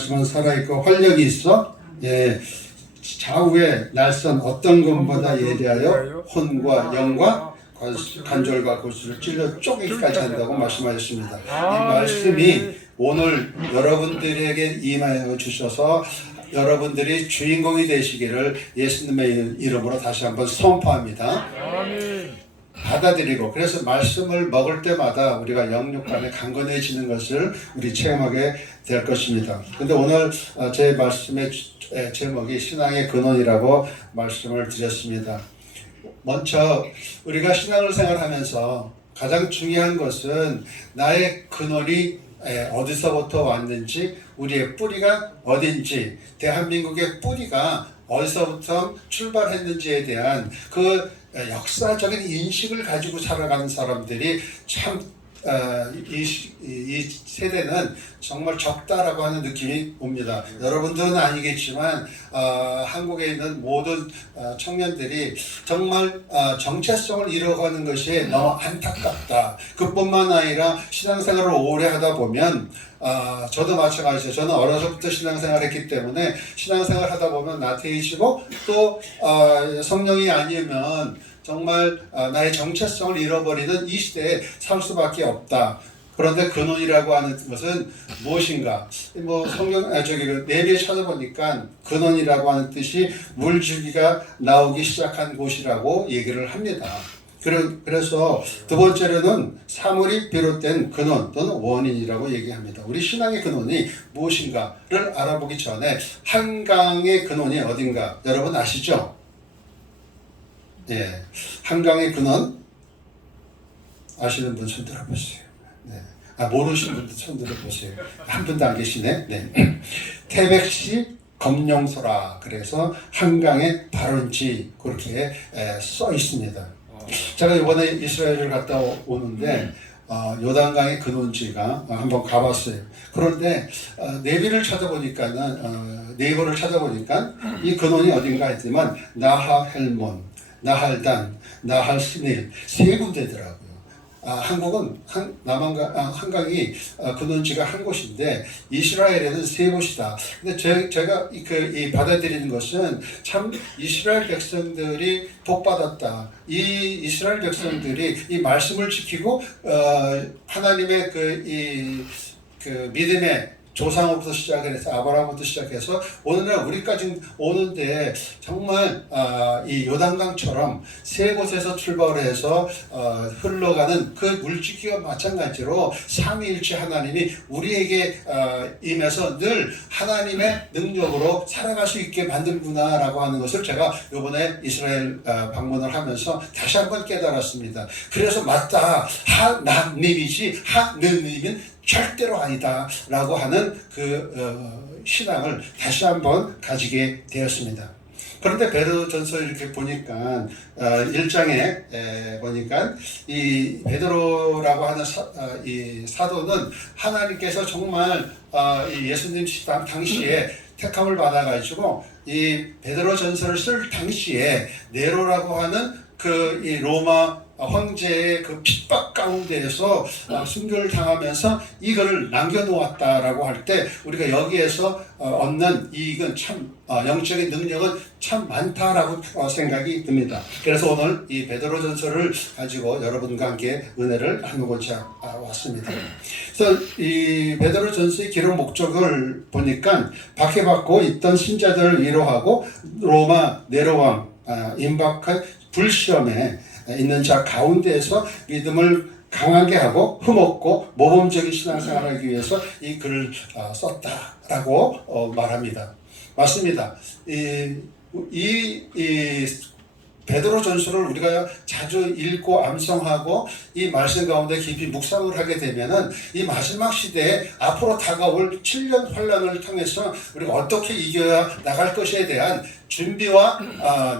말씀은 살아있고 활력이 있어. 예, 좌우의 날선 어떤 것보다 예리하여 혼과 영과 관절과 골수를 찔러 쪼개기까지 한다고 말씀하셨습니다. 이 말씀이 오늘 여러분들에게 임하여 주셔서 여러분들이 주인공이 되시기를 예수님의 이름으로 다시 한번 선포합니다. 받아들이고, 그래서 말씀을 먹을 때마다 우리가 영육 간에 강건해지는 것을 우리 체험하게 될 것입니다. 근데 오늘 제 말씀의 제목이 신앙의 근원이라고 말씀을 드렸습니다. 먼저 우리가 신앙을 생활하면서 가장 중요한 것은 나의 근원이 어디서부터 왔는지, 우리의 뿌리가 어딘지, 대한민국의 뿌리가 어디서부터 출발했는지에 대한 그 역사적인 인식을 가지고 살아가는 사람들이 참 이 세대는 정말 적다라고 하는 느낌이 옵니다. 여러분들은 아니겠지만 한국에 있는 모든 청년들이 정말 정체성을 잃어가는 것이 너무 안타깝다. 그뿐만 아니라 신앙생활을 오래 하다 보면 저도 마찬가지죠. 저는 어려서부터 신앙생활을 했기 때문에 신앙생활을 하다 보면 나태해지고 또 성령이 아니면 정말 나의 정체성을 잃어버리는 이 시대에 살 수밖에 없다. 그런데 근원이라고 하는 것은 무엇인가? 뭐 성경 내비에 찾아보니까 근원이라고 하는 뜻이 물줄기가 나오기 시작한 곳이라고 얘기를 합니다. 그래서 두 번째로는 사물이 비롯된 근원 또는 원인이라고 얘기합니다. 우리 신앙의 근원이 무엇인가를 알아보기 전에 한강의 근원이 어딘가 여러분 아시죠? 예, 한강의 근원 아시는 분 손 들어보세요. 네. 모르시는 분도 손 들어보세요. 한 분도 안 계시네. 네. 태백시 검룡소라 그래서 한강의 발원지 그렇게 써 있습니다. 제가 이번에 이스라엘을 갔다 오는데 요단강의 근원지가 한번 가봤어요. 그런데 네이버를 찾아보니까 이 근원이 어딘가 했지만 나하헬몬, 나할단, 나할스닐 세 군데더라고요. 한국은 한강이 근원지가 한 곳인데 이스라엘에는 세 곳이다. 근데 제가 받아들이는 것은 참 이스라엘 백성들이 복받았다. 이 이스라엘 백성들이 이 말씀을 지키고 하나님의 그 믿음의 조상으로부터 시작해서 아브라함부터 시작해서 오늘날 우리까지 오는데 정말 이 요단강처럼 세 곳에서 출발해서 흘러가는 그 물줄기와 마찬가지로 삼위일체 하나님이 우리에게 임해서 늘 하나님의 능력으로 살아갈 수 있게 만들구나라고 하는 것을 제가 이번에 이스라엘 방문을 하면서 다시 한번 깨달았습니다. 그래서 맞다, 하나님이지 하느님은 절대로 아니다 라고 하는 그 신앙을 다시 한번 가지게 되었습니다. 그런데 베드로전서 이렇게 보니까 1장에 보니까 이 베드로라고 하는 이 사도는 하나님께서 정말 이 예수님 당시에 택함을 받아가지고 이 베드로전서를 쓸 당시에 네로라고 하는 그 이 로마 황제의 그 핍박 가운데에서 순교를 당하면서 이거를 남겨놓았다라고 할 때 우리가 여기에서 얻는 이익은 참 영적인 능력은 참 많다라고 생각이 듭니다. 그래서 오늘 이 베드로전서를 가지고 여러분과 함께 은혜를 나누고자 왔습니다. 그래서 이 베드로전서의 기록 목적을 보니까 박해받고 있던 신자들을 위로하고 로마 네로왕 임박한 불시험에 있는 자 가운데에서 믿음을 강하게 하고 흠없고 모범적인 신앙생활을 하기 위해서 이 글을 썼다라고 말합니다. 맞습니다. 이 베드로전서를 우리가 자주 읽고 암송하고 이 말씀 가운데 깊이 묵상을 하게 되면은 이 마지막 시대에 앞으로 다가올 7년 환란을 통해서 우리가 어떻게 이겨야 나갈 것에 대한 준비와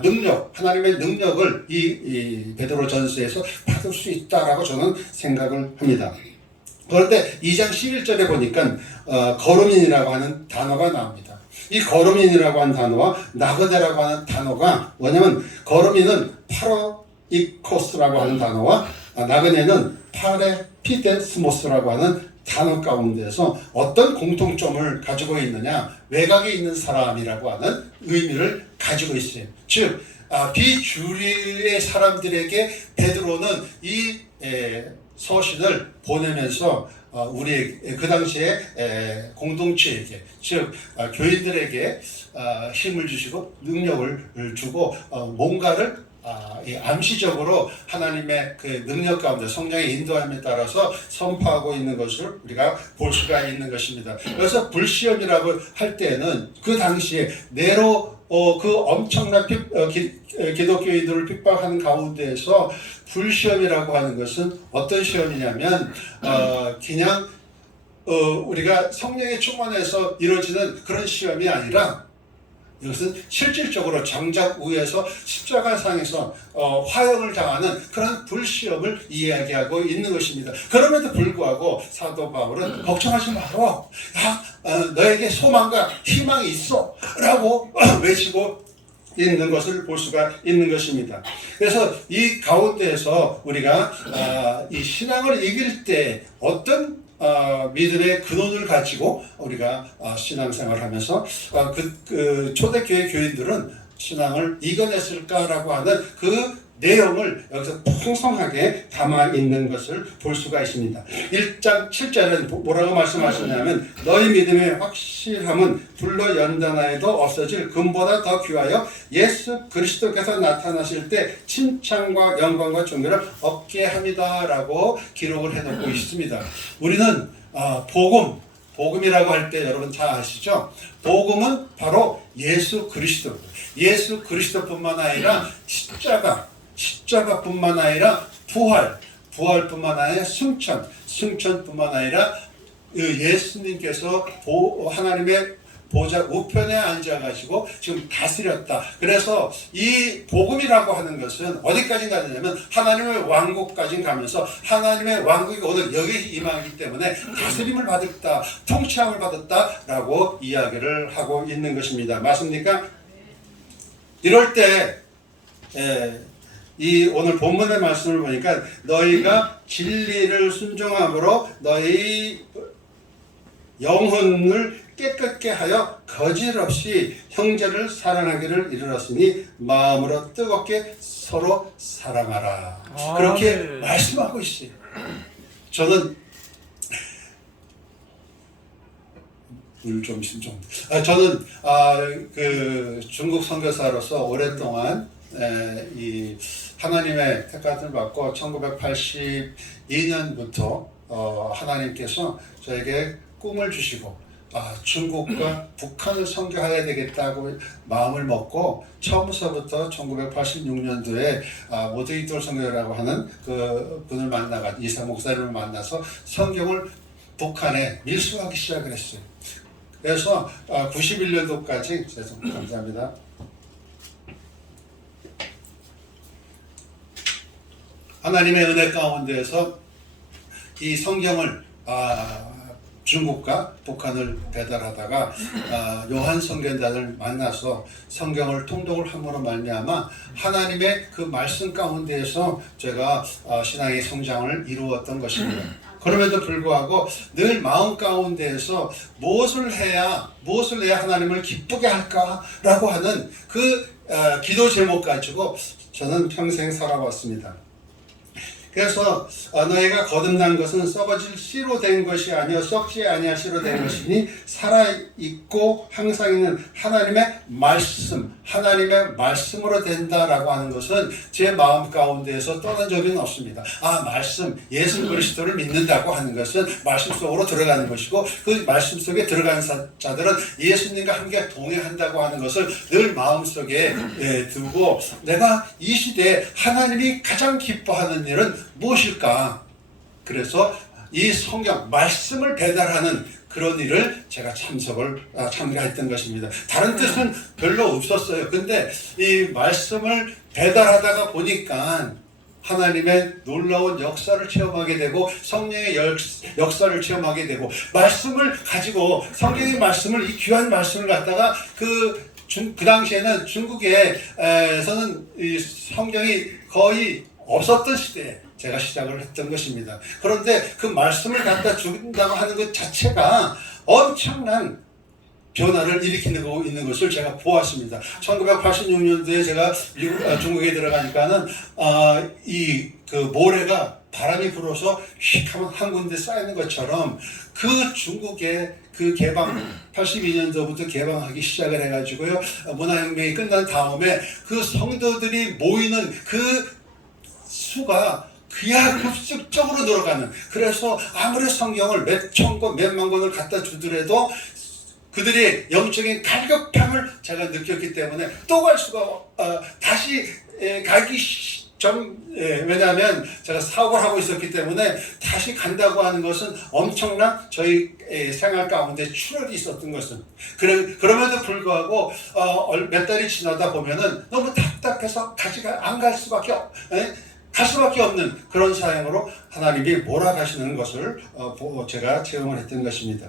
능력, 하나님의 능력을 이 베드로전서에서 받을 수 있다라고 저는 생각을 합니다. 그런데 2장 11절에 보니까 거름인이라고 하는 단어가 나옵니다. 이 거름인이라고 하는 단어와 나그네라고 하는 단어가 뭐냐면 거름인은 파로이코스라고 하는 단어와 나그네는 파레피데스모스라고 하는 단어 가운데서 어떤 공통점을 가지고 있느냐, 외곽에 있는 사람이라고 하는 의미를 가지고 있어요. 즉 비주류의 사람들에게 베드로는 이 서신을 보내면서 우리 그 당시에 공동체에게, 즉 교인들에게 힘을 주시고 능력을 주고 뭔가를 암시적으로 하나님의 그 능력 가운데 성령의 인도함에 따라서 선포하고 있는 것을 우리가 볼 수가 있는 것입니다. 그래서 불시험이라고 할 때는 그 당시에 네로 그 엄청난 기독교인들을 핍박하는 가운데에서 불시험이라고 하는 것은 어떤 시험이냐면 그냥 우리가 성령의 충만해서 이루어지는 그런 시험이 아니라, 이것은 실질적으로 정작 위에서 십자가상에서 화형을 당하는 그런 불시험을 이야기하고 있는 것입니다. 그럼에도 불구하고 사도 바울은 걱정하지 마라, 너에게 소망과 희망이 있어 라고 외치고 있는 것을 볼 수가 있는 것입니다. 그래서 이 가운데에서 우리가 이 신앙을 이길 때 어떤 믿음의 근원을 가지고 우리가 신앙생활을 하면서 그 초대교회 교인들은 신앙을 이겨냈을까라고 하는 그 내용을 여기서 풍성하게 담아 있는 것을 볼 수가 있습니다. 1장 7절은 뭐라고 말씀하셨냐면, 너희 믿음의 확실함은 불로 연단하여도 없어질 금보다 더 귀하여 예수 그리스도께서 나타나실 때 칭찬과 영광과 존귀를 얻게 합니다 라고 기록을 해놓고 있습니다. 우리는 복음이라고 할 때 여러분 잘 아시죠? 복음은 바로 예수 그리스도뿐만 아니라 십자가뿐만 아니라 부활뿐만 아니라 승천뿐만 아니라 예수님께서 하나님의 보좌 우편에 앉아가지고 지금 다스렸다. 그래서 이 복음이라고 하는 것은 어디까지 가느냐면 하나님의 왕국까지 가면서 하나님의 왕국이 오늘 여기 임하기 때문에 다스림을 받았다, 통치함을 받았다라고 이야기를 하고 있는 것입니다. 맞습니까? 이럴 때 이 오늘 본문의 말씀을 보니까 너희가 진리를 순종함으로 너희 영혼을 깨끗게 하여 거짓없이 형제를 사랑하기를 이르렀으니 마음으로 뜨겁게 서로 사랑하라. 그렇게 네. 말씀하고 있어요. 저는 저는 그 중국 선교사로서 오랫동안 이 하나님의 택함을 받고 1982년부터 하나님께서 저에게 꿈을 주시고 중국과 북한을 선교해야 되겠다고 마음을 먹고 처음서부터 1986년도에 모두이돌 선교라고 하는 그 분을 만나가 이사 목사님을 만나서 성경을 북한에 밀수하기 시작을 했어요. 그래서 91년도까지 감사합니다. 하나님의 은혜 가운데에서 이 성경을 중국과 북한을 배달하다가 요한 선교사를 만나서 성경을 통독을 함으로 말미암아 하나님의 그 말씀 가운데에서 제가 신앙의 성장을 이루었던 것입니다. 그럼에도 불구하고 늘 마음 가운데에서 무엇을 해야 하나님을 기쁘게 할까라고 하는 그 기도 제목 가지고 저는 평생 살아왔습니다. 그래서 너희가 거듭난 것은 썩어질 씨로 된 것이 아니요 썩지 아니할 씨로 된 것이니 살아있고 항상 있는 하나님의 말씀으로 된다라고 하는 것은 제 마음 가운데에서 떠난 적은 없습니다. 말씀, 예수 그리스도를 믿는다고 하는 것은 말씀 속으로 들어가는 것이고, 그 말씀 속에 들어가는 자들은 예수님과 함께 동행한다고 하는 것을 늘 마음속에 두고, 내가 이 시대에 하나님이 가장 기뻐하는 일은 무엇일까? 그래서 이 성경 말씀을 배달하는 그런 일을 제가 참가했던 것입니다. 다른 뜻은 별로 없었어요. 근데 이 말씀을 배달하다가 보니까 하나님의 놀라운 역사를 체험하게 되고 성령의 역사를 체험하게 되고, 말씀을 가지고 성경의 말씀을, 이 귀한 말씀을 갖다가 그 당시에는 중국에서는 이 성경이 거의 없었던 시대에 제가 시작을 했던 것입니다. 그런데 그 말씀을 갖다 준다고 하는 것 자체가 엄청난 변화를 일으키고 있는 것을 제가 보았습니다. 1986년도에 제가 중국에 들어가니까는 이 그 모래가 바람이 불어서 휙 하면 한 군데 쌓이는 것처럼 그 중국의 그 개방 82년도부터 개방하기 시작을 해가지고요, 문화혁명이 끝난 다음에 그 성도들이 모이는 그 수가 기하급수적으로 늘어가는, 그래서 아무리 성경을 몇 천 권, 몇만 권을 갖다 주더라도 그들의 영적인 갈급함을 제가 느꼈기 때문에 또 갈 수가 다시 가기 왜냐하면 제가 사업을 하고 있었기 때문에 다시 간다고 하는 것은 엄청난 저희 생활 가운데 출혈이 있었던 것은, 그럼에도 불구하고 몇 달이 지나다 보면은 너무 답답해서 다시 안 갈 수밖에 갈 수밖에 없는 그런 사양으로 하나님이 몰아가시는 것을 제가 체험을 했던 것입니다.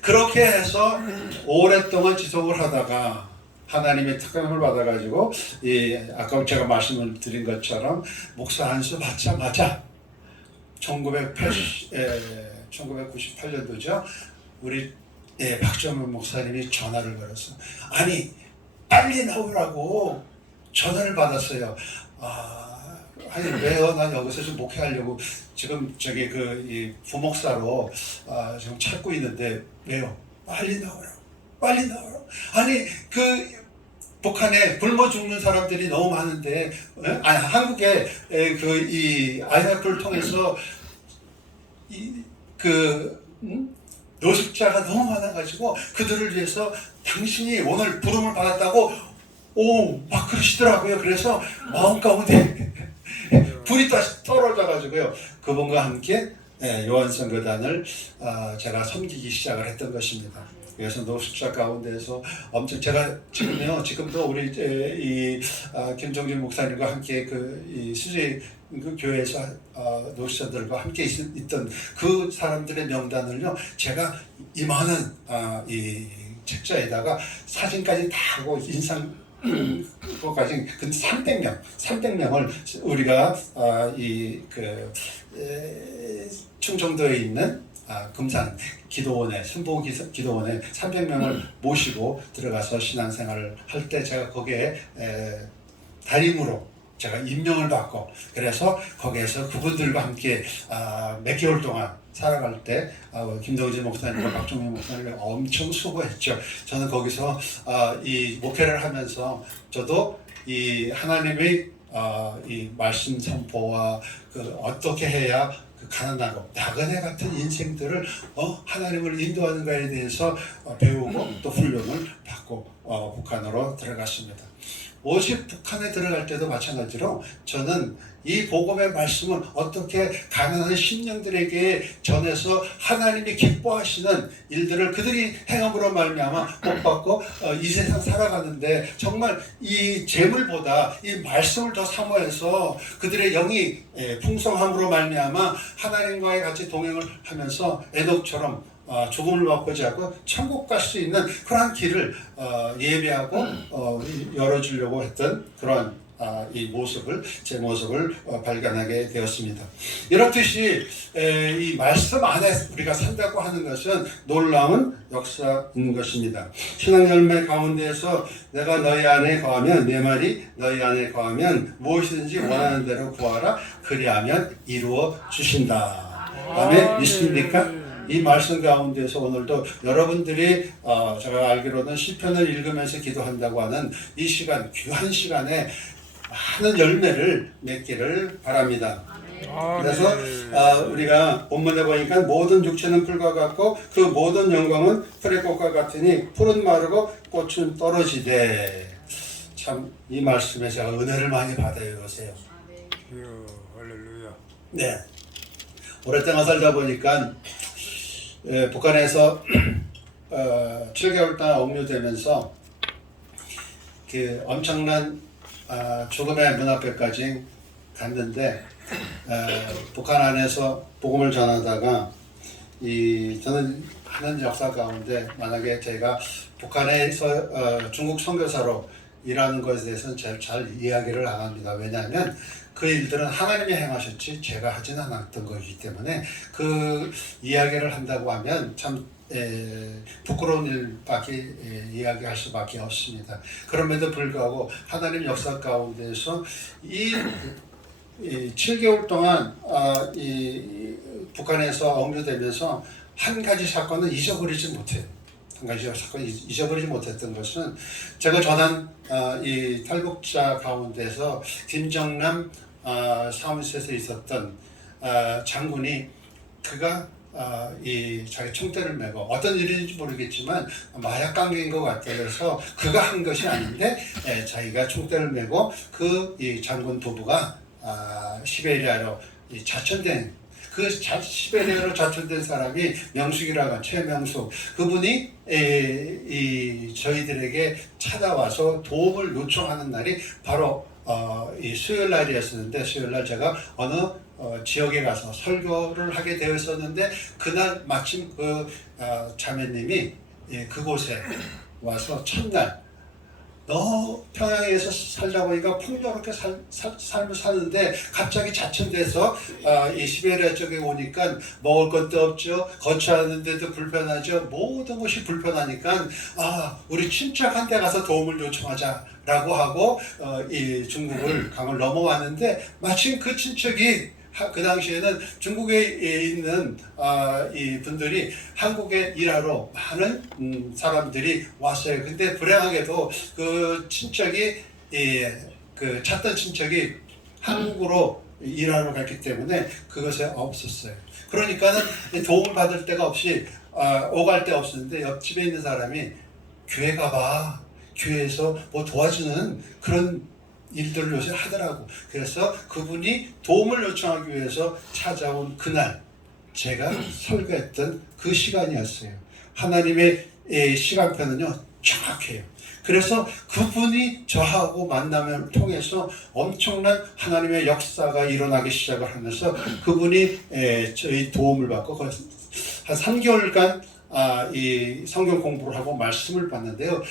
그렇게 해서 오랫동안 지속을 하다가 하나님의 특강을 받아가지고 아까 제가 말씀을 드린 것처럼 목사 안수 받자마자 1998년도죠. 우리 박정문 목사님이 전화를 걸어서 아니 빨리 나오라고 전화를 받았어요. 아니 왜요? 난 여기서 좀 목회하려고 지금 저기 이 부목사로 지금 찾고 있는데 왜요? 빨리 나오라고. 빨리 나오라고. 아니 북한에 굶어 죽는 사람들이 너무 많은데, 한국에 이 IMF를 통해서 노숙자가 너무 많아가지고 그들을 위해서 당신이 오늘 부름을 받았다고 막 그러시더라고요. 그래서 마음 가운데 불이 다시 떨어져가지고요, 그분과 함께 요한선교단을 제가 섬기기 시작을 했던 것입니다. 그래서 노숙자 가운데서 엄청 제가 지금도 우리 김정진 목사님과 함께 이 수지 교회에서 노숙자들과 함께 있던 그 사람들의 명단을요, 제가 이만한 이 책자에다가 사진까지 다 하고 그거까지 300명을 우리가 충청도에 있는 금산 기도원에, 순복 기도원에 300명을 모시고 들어가서 신앙생활을 할 때 제가 거기에 담임으로 제가 임명을 받고, 그래서 거기에서 그분들과 함께 몇 개월 동안 살아갈 때 김동진 목사님과 박종민 목사님이 엄청 수고했죠. 저는 거기서 이 목회를 하면서 저도 이 하나님의 이 말씀 선포와 어떻게 해야 가난하고 나그네 같은 인생들을 하나님을 인도하는가에 대해서 배우고 또 훈련을 받고 북한으로 들어갔습니다. 오직 북한에 들어갈 때도 마찬가지로 저는 이 복음의 말씀을 어떻게 가난한 심령들에게 전해서 하나님이 기뻐하시는 일들을 그들이 행함으로 말미암아 복 받고 이 세상 살아가는데, 정말 이 재물보다 이 말씀을 더 사모해서 그들의 영이 풍성함으로 말미암아 하나님과의 같이 동행을 하면서 에녹처럼 죽음을 맛보지 않고 천국 갈 수 있는 그러한 길을 예배하고 열어주려고 했던 그러한 제 모습을 발견하게 되었습니다. 이렇듯이 이 말씀 안에 우리가 산다고 하는 것은 놀라운 역사인 것입니다. 신앙 열매 가운데에서 내가 너희 안에 거하면, 내 말이 너희 안에 거하면 무엇이든지 원하는 대로 구하라, 그리하면 이루어 주신다. 아멘. 믿습니까? 이 말씀 가운데서 오늘도 여러분들이 제가 알기로는 시편을 읽으면서 기도한다고 하는 이 시간, 귀한 시간에 많은 열매를 맺기를 바랍니다. 그래서 우리가 본문에 보니까 모든 육체는 풀과 같고 그 모든 영광은 풀의 꽃과 같으니 풀은 마르고 꽃은 떨어지되. 참 이 말씀에 제가 은혜를 많이 받아요 요새. 할렐루야. 네. 오랫동안 살다 보니까 북한에서 7개월 동안 억류되면서 그 엄청난 죽음의 문 앞에까지 갔는데, 북한 안에서 복음을 전하다가 저는 하는 역사 가운데 만약에 제가 북한에서 중국 선교사로 일하는 것에 대해서는 잘 이야기를 안 합니다. 왜냐하면 그 일들은 하나님이 행하셨지 제가 하지는 않았던 것이기 때문에 그 이야기를 한다고 하면 참 부끄러운 일밖에 이야기할 수밖에 없습니다. 그럼에도 불구하고 하나님 역사 가운데서 이 7개월 동안 이 북한에서 억류되면서 한 가지 사건은 잊어버리지 못해요. 한 가지 사건을 잊어버리지 못했던 것은 제가 전한 이 탈북자 가운데서 김정남 사무실에서 있었던 장군이 그가 이 자기 총대를 메고 어떤 일인지 모르겠지만 마약 관계인 것 같아서 그가 한 것이 아닌데 자기가 총대를 메고 그 이 장군 부부가 시베리아로 자천된 그 시베리아로 자천된 사람이 명숙이라고 최명숙 그분이 이 저희들에게 찾아와서 도움을 요청하는 날이 바로 이 수요일 날이었었는데 수요일 날 제가 어느 지역에 가서 설교를 하게 되었었는데 그날 마침 그 자매님이 그곳에 와서 첫날 너 평양에서 살다 보니까 풍요롭게 삶을 사는데 갑자기 자천돼서 이 시베리아 쪽에 오니까 먹을 것도 없죠. 거처하는데도 불편하죠. 모든 것이 불편하니까 우리 친척한테 가서 도움을 요청하자라고 하고 이 중국을 강을 넘어왔는데 마침 그 친척이 그 당시에는 중국에 있는 이 분들이 한국에 일하러 많은 사람들이 왔어요. 근데 불행하게도 그 친척이 그 찾던 친척이 한국으로 일하러 갔기 때문에 그것에 없었어요. 그러니까는 도움을 받을 데가 없이 오갈 데 없었는데 옆집에 있는 사람이 교회 가봐. 교회에서 뭐 도와주는 그런 일들을 요새 하더라고. 그래서 그분이 도움을 요청하기 위해서 찾아온 그날 제가 설교했던 그 시간이었어요. 하나님의 시간표는요 정확해요. 그래서 그분이 저하고 만남을 통해서 엄청난 하나님의 역사가 일어나기 시작을 하면서 그분이 저희 도움을 받고 한 3개월간 이 성경 공부를 하고 말씀을 받는데요.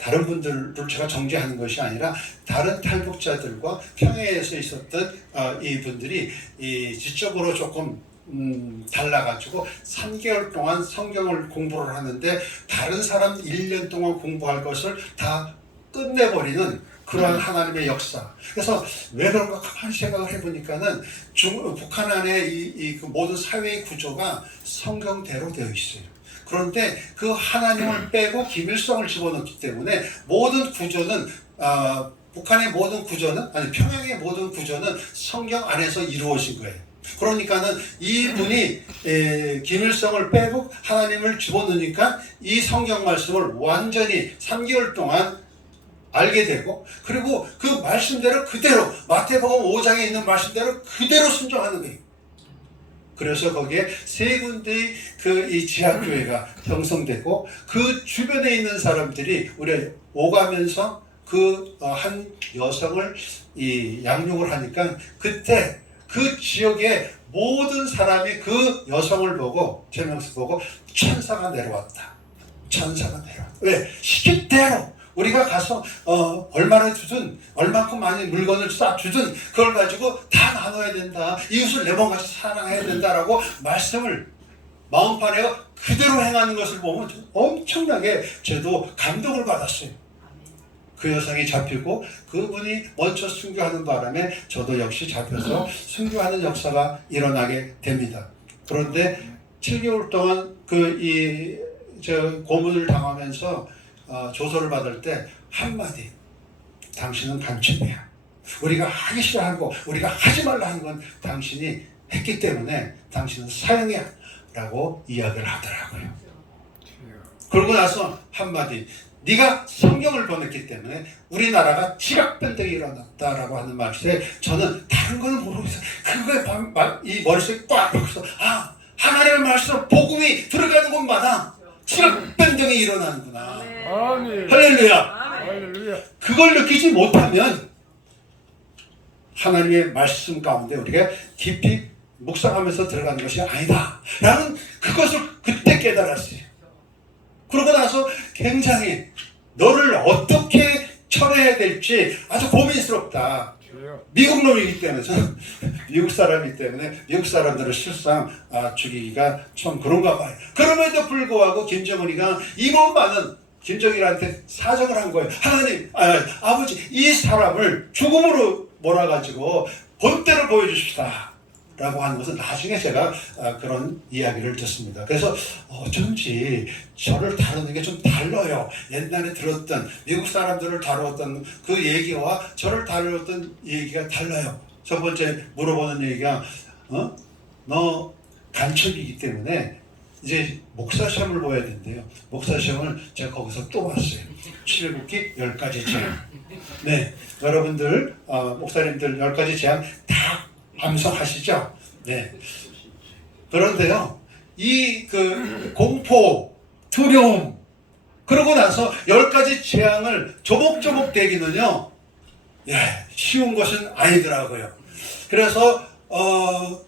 다른 분들을 제가 정죄하는 것이 아니라 다른 탈북자들과 평야에서 있었던 이 분들이 지적으로 조금 달라가지고 3개월 동안 성경을 공부를 하는데 다른 사람 1년 동안 공부할 것을 다 끝내버리는 그러한 하나님의 역사. 그래서 왜 그런가 가만히 생각을 해보니까는 북한 안에 그 모든 사회의 구조가 성경대로 되어 있어요. 그런데 그 하나님을 빼고 김일성을 집어넣기 때문에 모든 구조는 북한의 모든 구조는 평양의 모든 구조는 성경 안에서 이루어진 거예요. 그러니까는 이분이 김일성을 빼고 하나님을 집어넣으니까 이 성경 말씀을 완전히 3개월 동안 알게 되고 그리고 그 말씀대로 그대로 마태복음 5장에 있는 말씀대로 그대로 순종하는 거예요. 그래서 거기에 세 군데의 이 지하교회가 형성되고 그 주변에 있는 사람들이 우리 오가면서 그 한 여성을 양육을 하니까 그때 그 지역의 모든 사람이 그 여성을 보고 최명수 보고 천사가 내려왔다. 천사가 내려왔다. 왜? 시kit대로 우리가 가서 얼마나 주든 얼마큼 많이 물건을 싹 주든 그걸 가지고 다 나눠야 된다. 이웃을 내 몸같이 사랑해야 된다라고 말씀을 마음판에 그대로 행하는 것을 보면 엄청나게 저도 감동을 받았어요. 그 여성이 잡히고 그분이 먼저 순교하는 바람에 저도 역시 잡혀서 순교하는 역사가 일어나게 됩니다. 그런데 7개월 동안 고문을 당하면서 조서를 받을 때 한마디 당신은 간첩이야. 우리가 하기 싫어하고 우리가 하지 말라 하는 건 당신이 했기 때문에 당신은 사형이야 라고 이야기를 하더라고요. 그러고 나서 한마디 네가 성경을 보냈기 때문에 우리나라가 지각변동이 일어났다라고 하는 말씀에 저는 다른 걸 모르겠어요. 그거에 이 머릿속에 꽉 박혀서 하나님의 말씀 복음이 들어가는 곳마다 지각변동이 일어나는구나. 아멘. 할렐루야. 아멘. 그걸 느끼지 못하면 하나님의 말씀 가운데 우리가 깊이 묵상하면서 들어가는 것이 아니다 라는 그것을 그때 깨달았어요. 그러고 나서 굉장히 너를 어떻게 철회해야 될지 아주 고민스럽다. 미국 놈이기 때문에, 저는 미국 사람이기 때문에 미국 사람들을 실상 죽이기가 좀 그런가 봐요. 그럼에도 불구하고 김정은이가 이번만은 김정일한테 사정을 한 거예요. 하나님, 아버지, 이 사람을 죽음으로 몰아가지고 본때를 보여주십시다 라고 하는 것은 나중에 제가 그런 이야기를 듣습니다. 그래서 어쩐지 저를 다루는 게 좀 달라요. 옛날에 들었던 미국 사람들을 다루었던 그 얘기와 저를 다루었던 얘기가 달라요. 첫 번째 물어보는 얘기가 너 간첩이기 때문에 이제 목사 시험을 보아야 된대요. 목사 시험을 제가 거기서 또 봤어요. 7국기 10가지 재앙. 네, 여러분들 목사님들 10가지 재앙 다 암송하시죠? 네. 그런데요, 이 공포, 두려움, 그러고 나서 10가지 재앙을 조목조목 대기는요, 쉬운 것은 아니더라고요. 그래서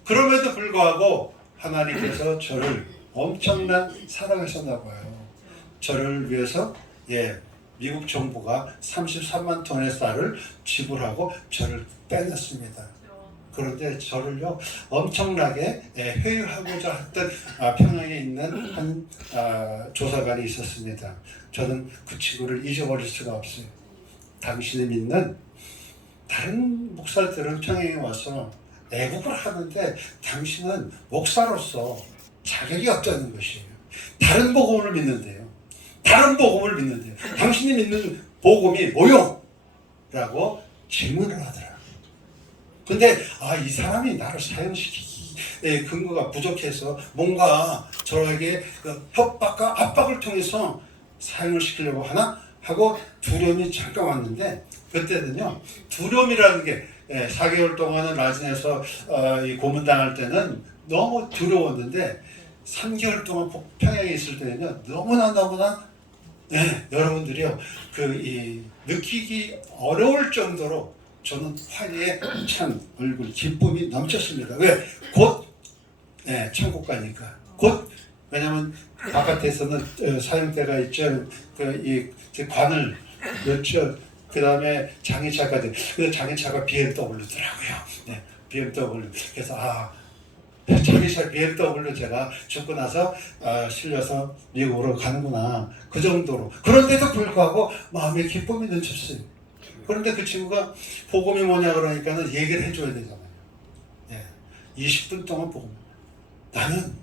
그럼에도 불구하고 하나님께서 저를 엄청난 사랑하셨나 봐요. 저를 위해서 미국 정부가 33만 톤의 쌀을 지불하고 저를 빼냈습니다. 그런데 저를요 엄청나게 회유하고자 했던 평양에 있는 한 조사관이 있었습니다. 저는 그 친구를 잊어버릴 수가 없어요. 당신이 믿는 다른 목사들은 평양에 와서 애국을 하는데 당신은 목사로서 자격이 없다는 것이에요. 다른 복음을 믿는데요. 다른 복음을 믿는데요. 당신이 믿는 복음이 뭐요? 라고 질문을 하더라고요. 근데 이 사람이 나를 사형시키기 근거가 부족해서 뭔가 저에게 협박과 압박을 통해서 사형을 시키려고 하나? 하고 두려움이 잠깐 왔는데 그때는요 두려움이라는 게 4개월 동안은 라진에서 고문당할 때는 너무 두려웠는데 3개월 동안 평양에 있을 때는요 너무나 여러분들이요 느끼기 어려울 정도로 저는 화려에 찬 얼굴, 기쁨이 넘쳤습니다. 왜? 곧 천국 가니까. 곧 왜냐하면 바깥에서는 사형대가 있죠. 관을 넣죠. 그 다음에 장애차까지. 그 장애차가 BMW더라고요. BMW. 그래서 장애차 BMW 제가 죽고 나서 실려서 미국으로 가는구나. 그 정도로. 그런데도 불구하고 마음에 기쁨이 넘쳤어요. 그런데 그 친구가 복음이 뭐냐 그러니까는 얘기를 해줘야 되잖아요. 20분 동안 복음. 나는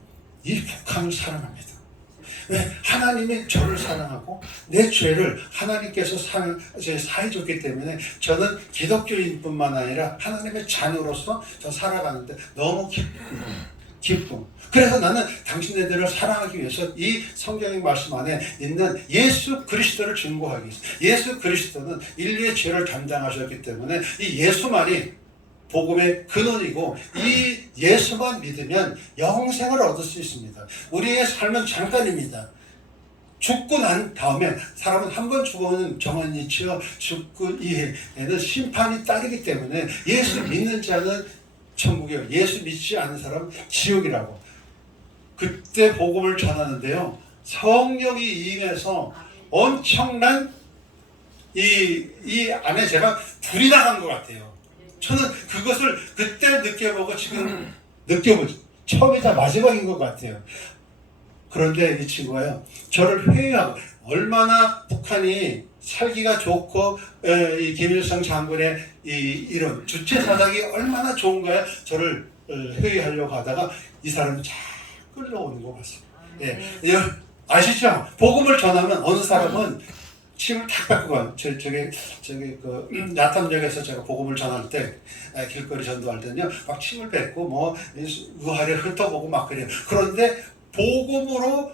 이 북한을 사랑합니다. 왜? 하나님이 저를 사랑하고 내 죄를 하나님께서 사해줬기 때문에 저는 기독교인뿐만 아니라 하나님의 자녀로서 저 살아가는데 너무 기쁨. 그래서 나는 당신네들을 사랑하기 위해서 이 성경의 말씀 안에 있는 예수 그리스도를 증거하기 위해서 예수 그리스도는 인류의 죄를 담당하셨기 때문에 이 예수만이 복음의 근원이고 이 예수만 믿으면 영생을 얻을 수 있습니다. 우리의 삶은 잠깐입니다. 죽고 난 다음에 사람은 한 번 죽으면 정원이 있죠. 죽고 이후에는 심판이 따르기 때문에 예수 믿는 자는 천국이요. 예수 믿지 않는 사람은 지옥이라고. 그때 복음을 전하는데요. 성령이 임해서 엄청난 이 안에 제가 불이 나간 것 같아요. 저는 그것을 그때 느껴보고 지금 느껴보죠. 처음이자 마지막인 것 같아요. 그런데 이 친구가요. 저를 회유하고 얼마나 북한이 살기가 좋고 이 김일성 장군의 이런 주체 사상이 얼마나 좋은가요? 저를 회유하려고 하다가 이 사람이 잘 끌려오는 것 같습니다. 아시죠? 복음을 전하면 어느 사람은 침을 탁 뱉고 가요. 야탐역에서 제가 복음을 전할 때 길거리 전도할 때는요 막 침을 뱉고 의활에 흩어보고 막 그래요. 그런데 복음으로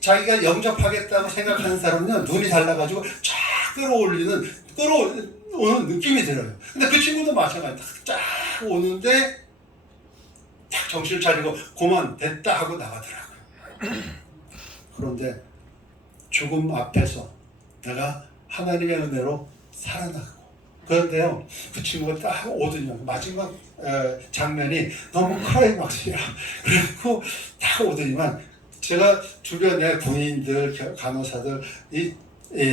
자기가 영접하겠다고 생각하는 사람은요 눈이 달라가지고 쫙 끌어오는 느낌이 들어요. 근데 그 친구도 마찬가지로 쫙 오는데 딱 정신을 차리고 그만 됐다 하고 나가더라고요. 그런데 죽음 앞에서 내가 하나님의 은혜로 살아나고 그런데요 그 친구가 딱 오더니 마지막 장면이 너무 클라이막스야. 그리고 딱 오더니만 제가 주변에 군인들 간호사들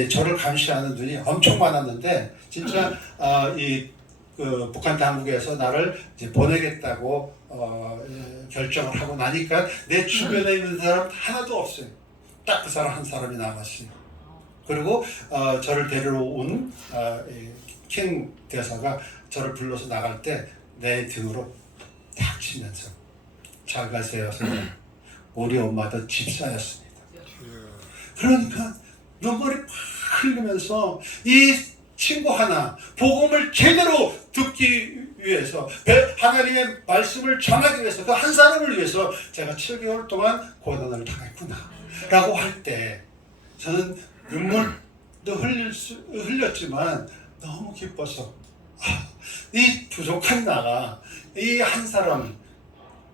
저를 감시하는 눈이 엄청 많았는데 진짜 그 북한 당국에서 나를 이제 보내겠다고 결정을 하고 나니까 내 주변에 있는 사람 하나도 없어요. 딱 그 사람 한 사람이 남았어요. 그리고 저를 데리러 온 킹 대사가 저를 불러서 나갈 때 내 등으로 탁 치면서 잘 가세요 선생님. 우리 엄마도 집사였습니다. 그러니까 눈물이 팍 흘리면서 이 친구 하나 복음을 제대로 듣기 위해서 하나님의 말씀을 전하기 위해서 그 한 사람을 위해서 제가 7개월 동안 고난을 당했구나 라고 할 때 저는 눈물도 흘렸지만 너무 기뻐서 이 부족한 나가 이 한 사람,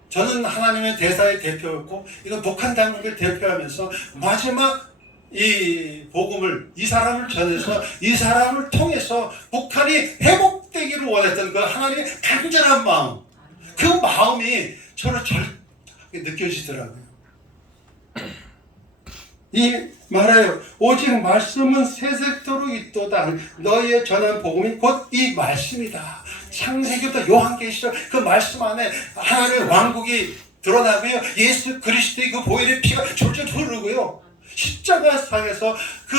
저는 하나님의 대사의 대표였고 이거 북한 당국을 대표하면서 마지막 이 복음을 이 사람을 전해서 이 사람을 통해서 북한이 회복되기를 원했던 그 하나님의 간절한 마음, 그 마음이 저는 느껴지더라고요. 이 말해요. 오직 말씀은 세세토록 있도다. 너희의 전한 복음이 곧 이 말씀이다. 창세기부터 요한계시록 그 말씀 안에 하나님의 왕국이 드러나고요. 예수 그리스도의 그 보혈의 피가 졸졸 흐르고요. 십자가상에서 그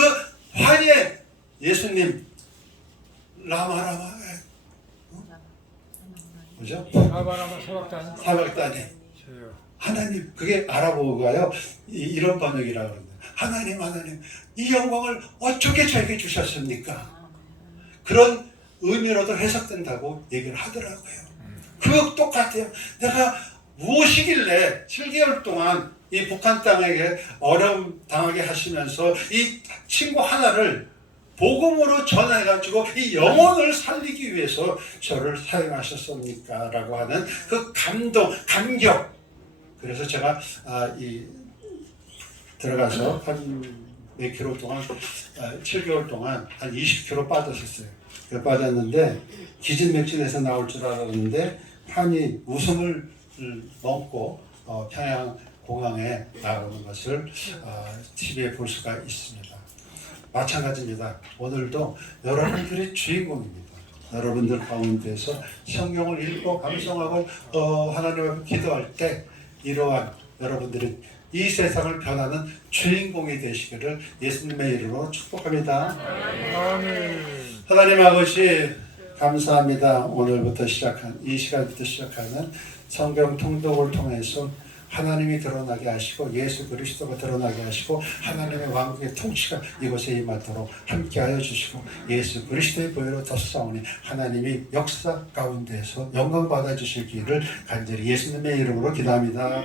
화해 예수님 라마라마 뭐죠? 사박단이 하나님 그게 아랍어가요. 이런 번역이라고 그러는데 하나님 이 영광을 어떻게 저에게 주셨습니까? 그런 의미로도 해석된다고 얘기를 하더라고요. 그거 똑같아요. 내가 무엇이길래 7개월 동안 이 북한 땅에게 어려움 당하게 하시면서 이 친구 하나를 복음으로 전해가지고 이 영혼을 살리기 위해서 저를 사용하셨습니까? 라고 하는 그 감동, 감격. 그래서 제가 들어가서 한 몇 킬로 동안 7개월 동안 한 20kg 빠졌었어요. 빠졌는데 기진맥진에서 나올 줄 알았는데 판이 웃음을 먹고 평양 공항에 나오는 것을 TV에 볼 수가 있습니다. 마찬가지입니다. 오늘도 여러분들이 주인공입니다. 여러분들 가운데서 성경을 읽고 감상하고 하나님 앞에 기도할 때 이러한 여러분들이 이 세상을 변하는 주인공이 되시기를 예수님의 이름으로 축복합니다. 아멘. 하나님 아버지 감사합니다. 오늘부터 시작한 이 시간부터 시작하는 성경 통독을 통해서 하나님이 드러나게 하시고 예수 그리스도가 드러나게 하시고 하나님의 왕국의 통치가 이곳에 임하도록 함께하여 주시고 예수 그리스도의 보혈로 덧싸우니 하나님이 역사 가운데서 영광 받아 주실 기를 간절히 예수님의 이름으로 기도합니다.